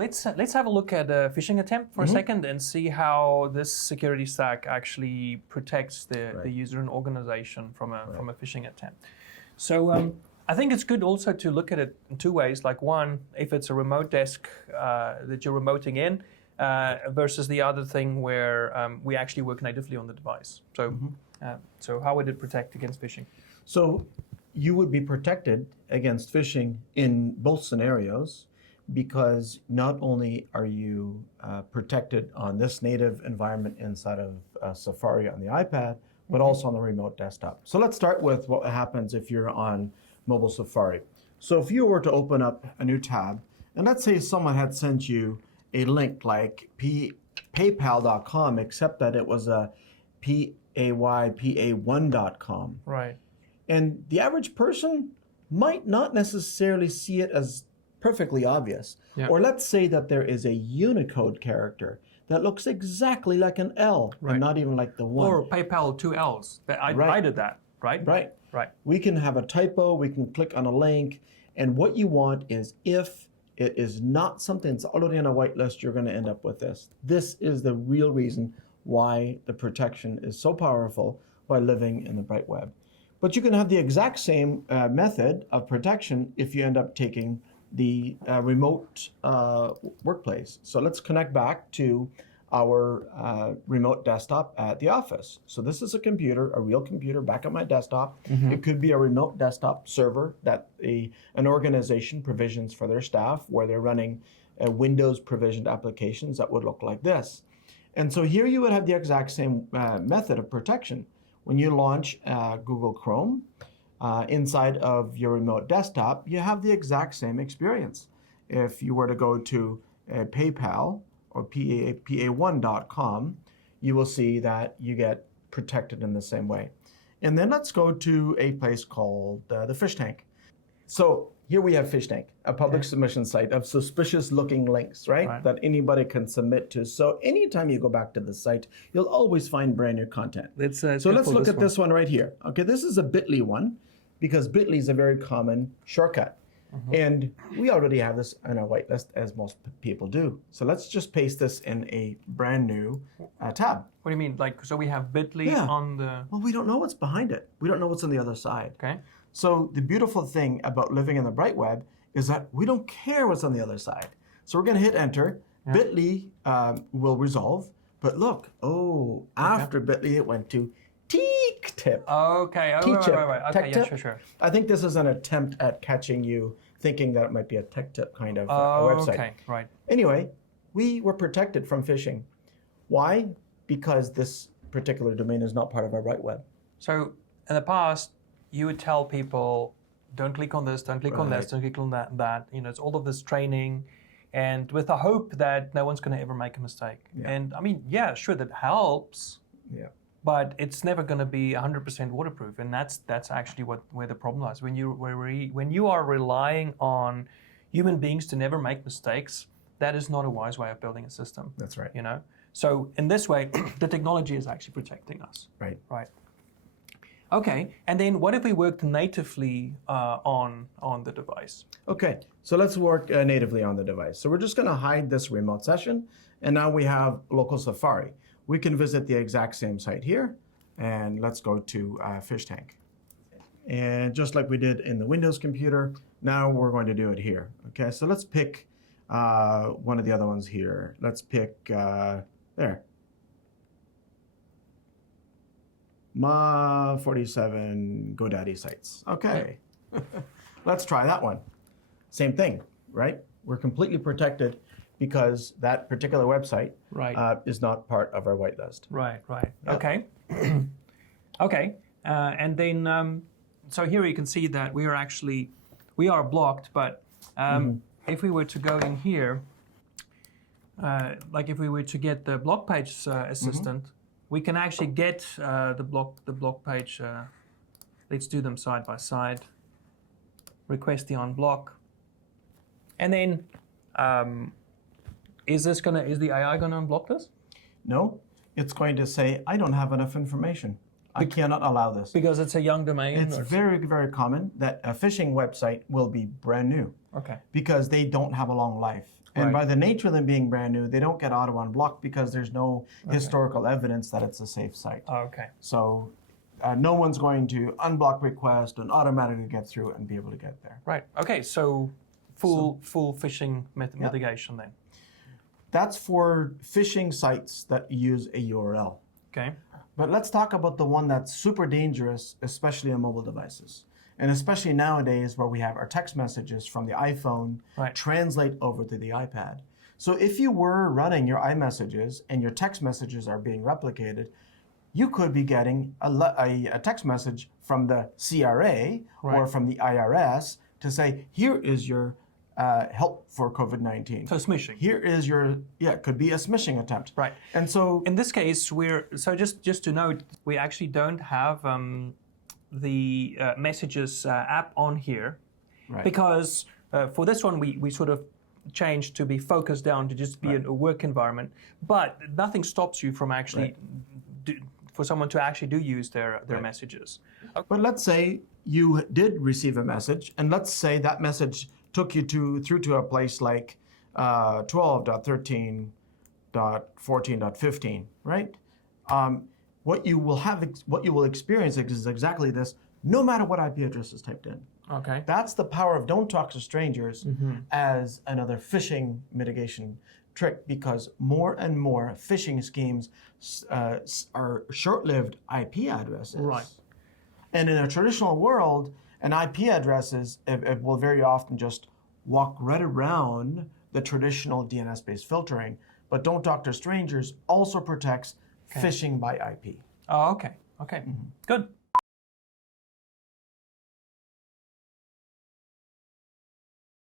let's have a look at a phishing attempt for a second and see how this security stack actually protects the user and organization from a phishing attempt. So I think it's good also to look at it in two ways. Like one, if it's a remote desk that you're remoting in, versus the other thing where we actually work natively on the device. So, so how would it protect against phishing? So you would be protected against phishing in both scenarios, because not only are you protected on this native environment inside of Safari on the iPad, but also on the remote desktop. So let's start with what happens if you're on mobile Safari. So if you were to open up a new tab, and let's say someone had sent you a link like paypal.com, except that it was a paypa1.com. Right. And the average person might not necessarily see it as perfectly obvious. Yeah. Or let's say that there is a Unicode character that looks exactly like an L and not even like the one. Or PayPal 2 Ls. I did that, right? Right. Right. We can have a typo, we can click on a link, and what you want is, if it is not something that's already on a whitelist, you're going to end up with this. This is the real reason why the protection is so powerful by living in the bright web. But you can have the exact same method of protection if you end up taking the remote workplace. So let's connect back to our remote desktop at the office. So this is a computer, a real computer back at my desktop. It could be a remote desktop server that an organization provisions for their staff, where they're running Windows provisioned applications that would look like this. And so here you would have the exact same method of protection. When you launch Google Chrome, inside of your remote desktop, you have the exact same experience. If you were to go to PayPal or PA1.com, you will see that you get protected in the same way. And then let's go to a place called the Fish Tank. So here we have Fish Tank, a public submission site of suspicious looking links, right? That anybody can submit to. So anytime you go back to the site, you'll always find brand new content. So let's look at this one right here. Okay, this is a Bitly one, because Bitly is a very common shortcut. And we already have this on our whitelist, as most people do. So let's just paste this in a brand new tab. What do you mean? Like, so we have Bitly on the... Well, we don't know what's behind it. We don't know what's on the other side. Okay. So the beautiful thing about living in the bright web is that we don't care what's on the other side. So we're going to hit enter. Bitly will resolve. But look, after Bitly, it went to T-tip. Okay. Right. Okay, yeah, sure. I think this is an attempt at catching you thinking that it might be a tech tip kind of website. Okay, right. Anyway, we were protected from phishing. Why? Because this particular domain is not part of our bright web. So in the past, you would tell people, don't click on this, don't click on this, don't click on that. You know, it's all of this training, and with the hope that no one's going to ever make a mistake. And I mean, yeah, sure, that helps. Yeah. But it's never going to be 100% waterproof, and that's actually where the problem lies. When you are relying on human beings to never make mistakes, that is not a wise way of building a system. That's right. You know, so in this way, the technology is actually protecting us. Right. Right. Okay, and then what if we worked natively on the device? Okay, so let's work natively on the device. So we're just going to hide this remote session, and now we have local Safari. We can visit the exact same site here, and let's go to Fish Tank. And just like we did in the Windows computer, now we're going to do it here. Okay, so let's pick one of the other ones here. Let's pick, there. Ma47 GoDaddy sites. Okay, let's try that one. Same thing, right? We're completely protected because that particular website is not part of our whitelist. Right. Yep. Okay. Okay. And then, so here you can see that we are blocked, but if we were to go in here, like if we were to get the blog page assistant, we can actually get the blog page. Let's do them side by side. Request the unblock, and then is the AI gonna unblock this? No, it's going to say I don't have enough information. I cannot allow this. Because it's a young domain? It's very, very common that a phishing website will be brand new. Okay. Because they don't have a long life. And Right. by the nature of them being brand new, they don't get auto-unblocked because there's no historical evidence that it's a safe site. Okay. So no one's going to unblock request and automatically get through and be able to get there. Right. Okay. So full phishing mitigation then. That's for phishing sites that use a URL. Okay. But let's talk about the one that's super dangerous, especially on mobile devices. And especially nowadays where we have our text messages from the iPhone translate over to the iPad. So if you were running your iMessages and your text messages are being replicated, you could be getting a text message from the CRA or from the IRS to say, here is your help for COVID-19. So smishing. Here is your, it could be a smishing attempt. Right. And so in this case, just to note, we actually don't have the messages app on here because for this one we sort of changed to be focused down to just be a work environment, but nothing stops you from actually for someone to actually use their messages. Okay. But let's say you did receive a message, and let's say that message took you through to a place like 12.13.14.15, right? What you will experience is exactly this, no matter what IP address is typed in. Okay. That's the power of don't talk to strangers as another phishing mitigation trick, because more and more phishing schemes are short-lived IP addresses. Right. And in a traditional world, an IP address it will very often just walk right around the traditional DNS-based filtering. But don't talk to strangers also protects phishing by IP. Oh, okay. Okay. Good.